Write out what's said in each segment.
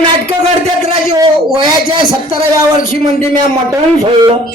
नाटक करतात राजे. वयाच्या सत्तराव्या वर्षी म्हणते मी मटण सोडलं.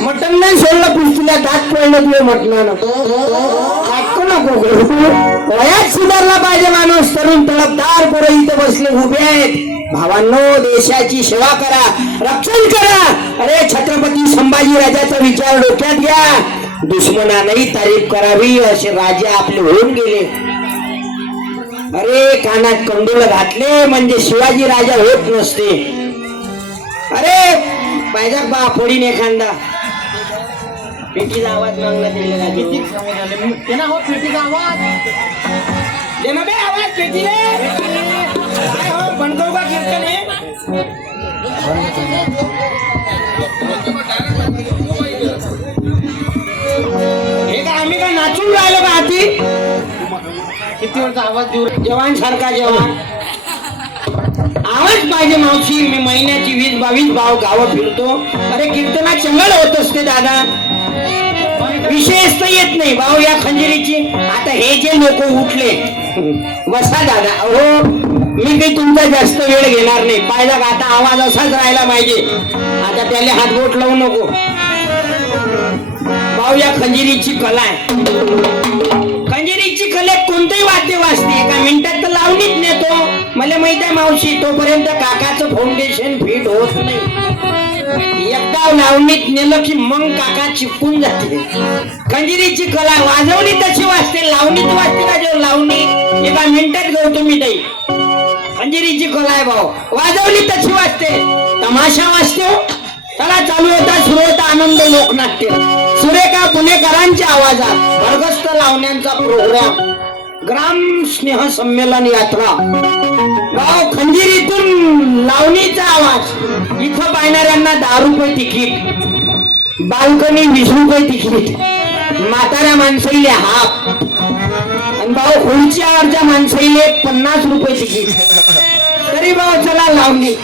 मटण नाही सोडलं पुस्तल्या दात पडलं तुझे मटणानं नाटकं नको. वयात सुधारला पाहिजे माणूस तरुण तडपदार पोरं इथे बसले उभे आहेत. भावांनो देशाची सेवा करा रक्षण करा. अरे छत्रपती संभाजी राजाचा विचार डोक्यात घ्या. दुश्मनानेही तारीफ करावी असे राजे आपले होऊन गेले. अरे कानात कंडूल घातले म्हणजे शिवाजी राजा होत नसते. अरे पाहिजे बा फोडीन एखादा. पेटीचा आवाज मागला ते ना हो पेटीचा आवाज. दे ना बे आवाज पेटी रे काय हो, बनकव का कीर्तन हे? हे किती आवाज देऊ जवान सारखा जवान. आवाज पाहिजे मावशी. मी महिन्याची वीस बावीस भाव गावं फिरतो. अरे कीर्तनात चंगळ होत असते दादा. विशेष तर येत नाही. भाऊ या खंजिरीची. आता हे जे लोक उठले बसा दादा. अहो मी काही तुमचा जास्त वेळ घेणार नाही. पाहिजे का? आता आवाज असाच राहायला पाहिजे. आता त्याला हातबोट लावू नको. भाऊ या खंजिरीची कला आहे. मिनिटात तर लावणीच नेतो मला माहीत आहे मावशी तोपर्यंत काकाचं फाउंडेशन फिट होत नाही. एकदा लावणीत नेलं की मग काका चिपकून जाते कंजिरीची कला वाजवणी तशी वाजते लावणीत वाजते का जो लावणी? एका मिनिटात घेऊ तुम्ही ताई. कंजिरीची कला आहे भाऊ. वाजवली तशी वाजते. तमाशा वाजतो. चला चालू होता सुरू होता आनंद लोकनाट्य. सुरेखा पुणेकरांच्या आवाजात भरगस्त लावण्यांचा प्रोग्राम ग्राम स्नेह संमेलन यात्रा. गाव खंजिरीतून लावणीचा आवाज. इथं पाहणाऱ्यांना दहा रुपये तिकीट. बाल्कनी वीस रुपये तिकीट. म्हाताऱ्या माणसाईले हाफ. आणि भाऊ खुर्च्यावरच्या माणसाईले पन्नास रुपये तिकीट. तरी भाऊ चला लावणी.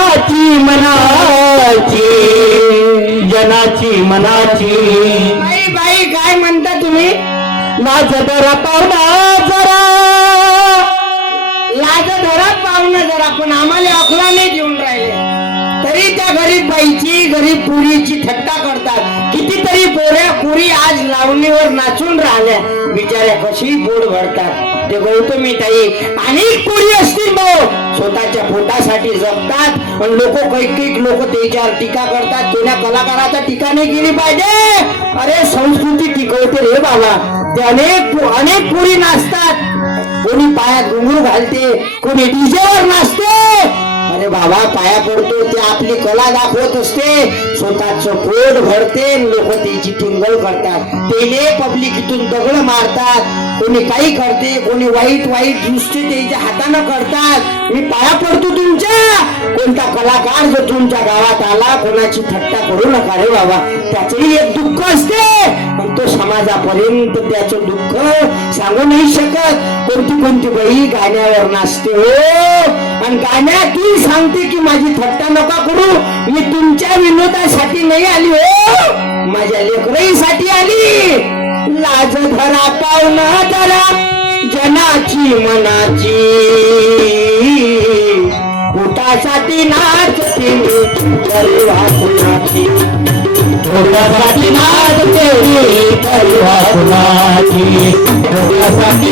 जनाची मनाची जनाची मनाची. बाई बाई काय म्हणता तुम्ही? लाज दरा पाहुणा जरा. लाज धरा पाहुणं जरा पण आम्हाला अकला नाही देऊन राहिले. तरी त्या गरीब बाईची गरीब पुरीची थट्टा करतात. कितीतरी पोऱ्या पुरी आज लावणीवर नाचून राहिल्या. बिचाऱ्या कशी पोट भरतात. ते गौतमी ताई. अनेक कोणी असतील भाऊ स्वतःच्या पोटासाठी जगतात पण लोक कैक लोक त्याच्यावर टीका करतात. कोण्या कलाकाराचा टीका नाही केली पाहिजे. अरे संस्कृती टिकवते रे बाबा. ते अनेक अनेक पुरी नाचतात. कोणी पायात घुंगरू घालते कोणी डीजेवर नाचते. अरे बाबा पाया पडतो ते आपली कला दाखवत असते. स्वतःच पोट भरते लोक त्याची टिंगल करतात. तेले पब्लिकीतून दगड मारतात. कोणी काही करते कोणी वाईट वाईट दृष्टी त्याच्या हातानं करतात. मी पाया पडतो तुमच्या. कोणता कलाकार जो तुमच्या गावात आला कोणाची थट्टा करू नका रे बाबा. त्याचेही एक दुःख असते. पण तो समाजापर्यंत त्याचं दुःख सांगू नाही शकत. कोणती कोणती बाई गाण्यावर नाचते हो? आणि गाण्यातून सांगते की माझी थट्टा नका करू. मी तुमच्या विनोदासाठी नाही आली हो. माझ्या लेकराईसाठी आली. लाज धरा पाहुणा धरा जनाची मनाची. पोटासाठी नाचते डोक्यासाठी नाद देवी कळवा कुणाची डोक्यासाठी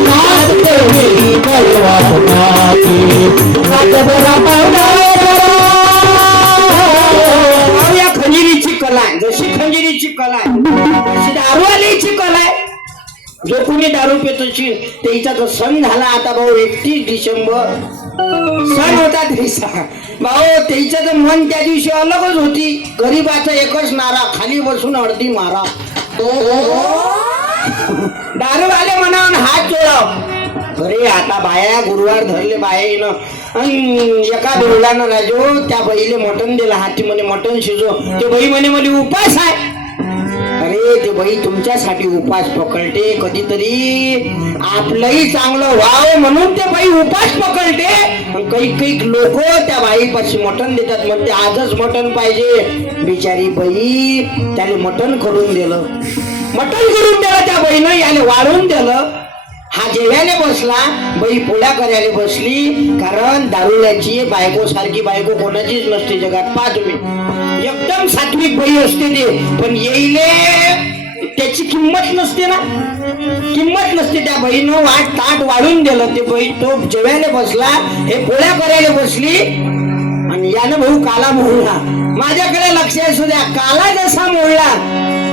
राजभरा पावला या खंजिरीची कला आहे. जशी खंजिरीची कला आहे तशी दारूवालीची कला आहे. जो कुणी दारू पितो ते हिचा जो सण झाला आता भाऊ एकतीस डिसेंबर सण होता त्याचा. भाऊ त्याचं तर मन त्या दिवशी अलगच होती. गरीबाचा एकच नारा खाली बसून अर्धी मारा. दारूवाले म्हणावून हात जोडाव. अरे आता बाया गुरुवार धरले बायानं अन एका बेवडानं राजो त्या बाईले मटण दिला हाती म्हणे मटण शिजो ते बाई म्हणे म्हणे उपास आहे. अरे ते बाई तुमच्यासाठी उपास पकडते. कधीतरी आपलंही चांगलं व्हावं म्हणून ते बाई उपास पकडते. पण लोक त्या बाईपाशी मटण देतात. म्हणते आजच मटण पाहिजे. बिचारी बाई त्याने मटण करून दिलं. मटण करून दिलं त्या बाईनं याने वाढून दिलं. हा जेव्याने बसला बाई पोळ्या करायला बसली कारण दारुड्याची बायको सारखी बायको कोणाचीच नसते जगात. पाच तुम्ही. एकदम सात्विक बाई असते ते. पण येईले त्याची किंमत नसते ना. किंमत नसते. त्या बहीनं वाट ताट वाढून दिलं. ते बहीण तो जेव्याने बसला हे पोळ्या करायला बसली आणि यानं भाऊ काला मोडला. माझ्याकडे लक्ष असू द्या काला जसा मोडला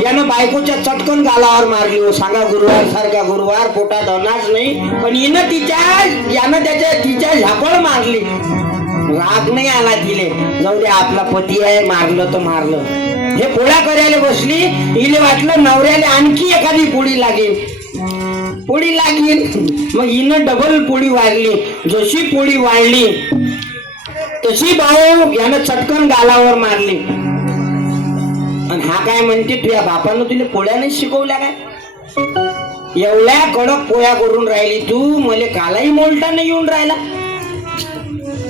यानं बायकोच्या चटकन गालावर मारली. हो सांगा गुरुवार सारखा गुरुवार पोटात अनाज नाही पण हिनं तिच्या यानं त्याच्या तिच्या झापड मारली. राग नाही आला तिले. जाऊ दे आपला पती आहे मारलं तर मारलं. हे पोळ्या करायला बसली हिने वाटलं नवऱ्याला आणखी एखादी पोळी लागेल. पोळी लागेल. मग हिनं डबल पोळी वाढली जशी पोळी वाढली तशी भाऊ यानं चटकन गालावर मारली. आणि हा काय म्हणते तुझ्या बापानं तुला पोळ्याने शिकवल्या काय? एवढ्या कडक पोळ्या करून राहिली तू मला कालाही मोलटा नाही येऊन राहिला.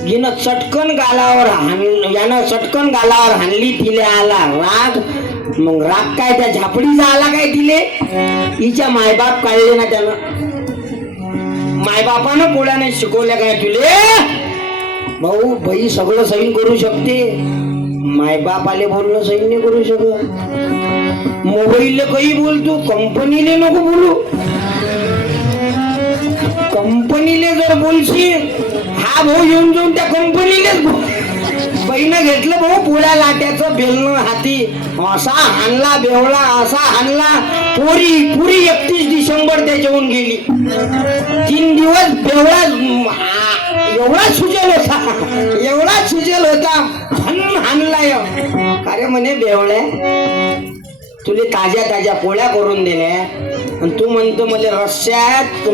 हिनं चटकन गालावर हाण यानं चटकन गालावर हाणली तिले आला राग. मग राग काय त्या झापडीचा आला काय तिले? हिच्या मायबाप काढले ना त्यानं. मायबापानं पोळ्याने शिकवल्या काय तुले? भाऊ बाई सगळं सैन करू शकते. मायबाप आले बोलणं सैन नाही करू शकत. मोबाईलला काही बोलतो कंपनीले नको बोलू. कंपनीले जर बोलशील हा भाऊ येऊन जाऊन त्या कंपनीलेच बोल. घेतलं भाऊ पोळ्या लाट्याचं बेलणं हाती. असा हाणला बेवळा असा हाणला. पोरी पुरी एकतीस डिसेंबर त्याच्याहून गेली. तीन दिवस बेवळा एवढा सुजेल होता. एवढा सुजेल होता. हन हाणलाय अरे म्हणे बेवळ्या तुले ताज्या ताज्या पोळ्या करून दिल्या. आणि तू म्हणतो मला रस्त्यात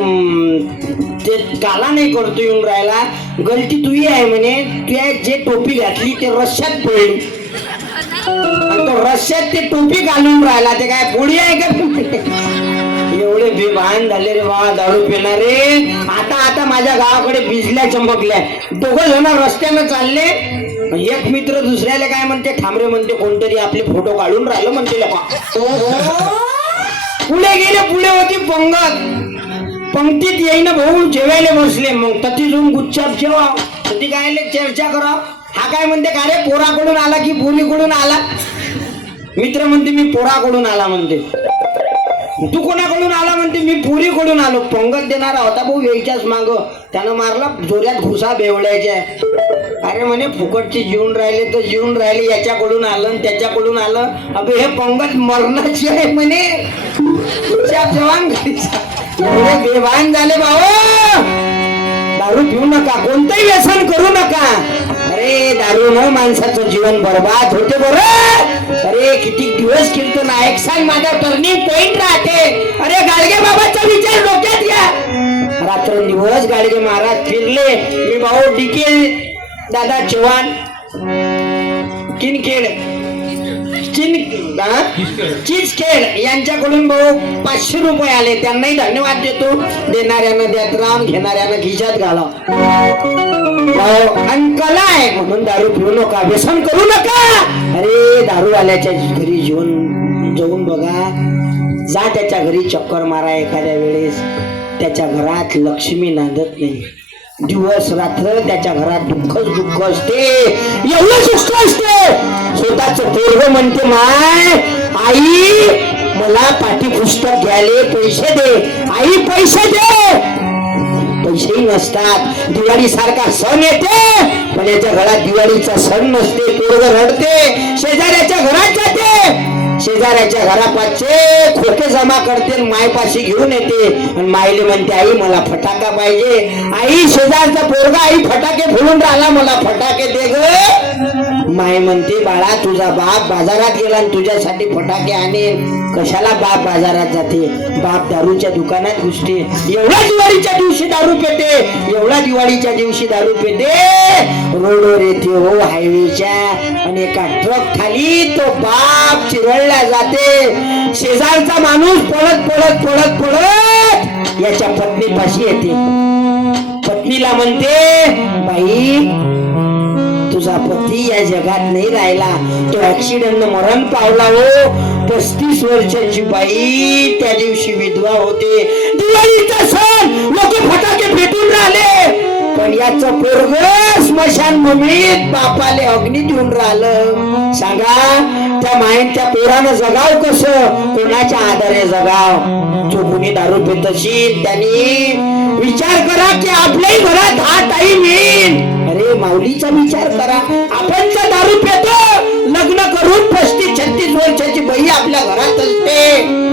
ते काला नाही करतो येऊन राहिला गलती तुही आहे म्हणे. तुया जे टोपी घातली ते रश्यात पडली. तो रश्यात ते टोपी घालून राहिला. ते काय पुढे आहे का? एवढे बेभान झाले रे वा दारू पिणारे आता आता माझ्या गावाकडे भिजल्या चमकल्या. दोघं जण रस्त्यानं चालले. एक मित्र दुसऱ्याला काय म्हणते? ठामरे म्हणते कोणतरी आपले फोटो काढून राहिलं म्हणते लोक. पुढे गेले पुढे होती पंगत. पंक्तीत येईन भाऊ जेवायला बसले. मग तती जाऊन गुच्छाप जेवा. तती काय चर्चा करा. हा काय म्हणते का रे पोराकडून आला की बोलीकडून आला? मित्र म्हणते मी पोराकडून आला म्हणते. तू कोणाकडून आला म्हणते? मी पुरीकडून आलो. पंगत देणारा होता भाऊ यायच्याच माग. त्यानं मारला जोऱ्यात घुसा बेवड्याच्या. अरे म्हणे फुकटचे जीवन राहिले तर जीवन राहिले याच्याकडून आलं आणि त्याच्याकडून आलं. अबे हे पंगत मरणाची आहे म्हणे. जवान बेवान झाले भाऊ. दारू पिऊ नका कोणतंही व्यसन करू नका. अरे दारू न माणसाचं जीवन बर्बाद होते बर. अरे किती दिवस कीर्तन ऐक सांग माझा टर्निंग पॉइंट राहते. अरे गाडगे बाबाचा विचार डोक्यात घ्या रात्र दिवस गाडगे महाराज फिरले. मी भाऊ डिकेल दादा चव्हाण किनखेड. चिन हा? यांच्याकडून भाऊ पाचशे रुपये आले. त्यांनाही धन्यवाद देतो. देणाऱ्यानं द्यात राम घेणाऱ्यानं खिशात घाला. भाऊ, कला आहे म्हणून दारू पिऊ नका व्यसन करू नका. अरे दारू आल्याच्या घरी जेवून जाऊन बघा. जा त्याच्या घरी चक्कर मारा एखाद्या वेळेस. त्याच्या घरात लक्ष्मी नांदत नाही. दिवस रात्र त्याच्या घरात दुःखच दुःख असते. एवढं सुस्त असते. स्वतःच पोरग म्हणते माय आई मला पाठी पुस्तक पैसे दे. आई पैसे दे. पैसेही नसतात. दिवाळी सारखा सण येते पण याच्या घरात दिवाळीचा सण नसते पोरग रडते शेजाऱ्याच्या घरात जाते. शेजाऱ्याच्या घरापाचे खोके जमा करते मायपाशी घेऊन येते. आणि माईले म्हणते आई मला फटाका पाहिजे. आई शेजारचा पोरगा आई फटाके फोडून राहिला मला फटाके दे ग. माय म्हणते बाळा तुझा बाप बाजारात गेला आणि तुझ्यासाठी फटाके आणे कशाला बाप बाजारात जाते? बाप दारूच्या दुकानात घुसते. एवढ्या दिवाळीच्या दिवशी दारू पेते. एवढ्या दिवाळीच्या दिवशी दारू पेते. रोडवर येते हो हायवेच्या आणि एका ट्रक खाली तो बाप चिरळला जाते. शेजारचा माणूस पळत पळत पळत पळत याच्या पत्नीपाशी येते. पत्नीला म्हणते बाई तुझा पती या जगात नाही राहिला. तो ऍक्सिडेंट मरण पावला हो. पस्तीस वर्षाची बाई त्या दिवशी विधवा होते. दिवाळीचा सण! लोक फटाके फेटून राहिले. पण याच पोरग स्मशान भूमीत बापाले अग्नी देऊन राहिलं. सांगा त्या माईन त्या पोरानं जगाव कस? कोणाच्या आधारे जगाव? जो कुणी दारू पित असेल त्यांनी विचार करा की आपल्याही घरात हा टाईम येईल माऊलीचा विचार करा. आपण जर दारू पेतो. लग्न करून पस्तीस छत्तीस वर्षाची बही आपल्या घरात असते.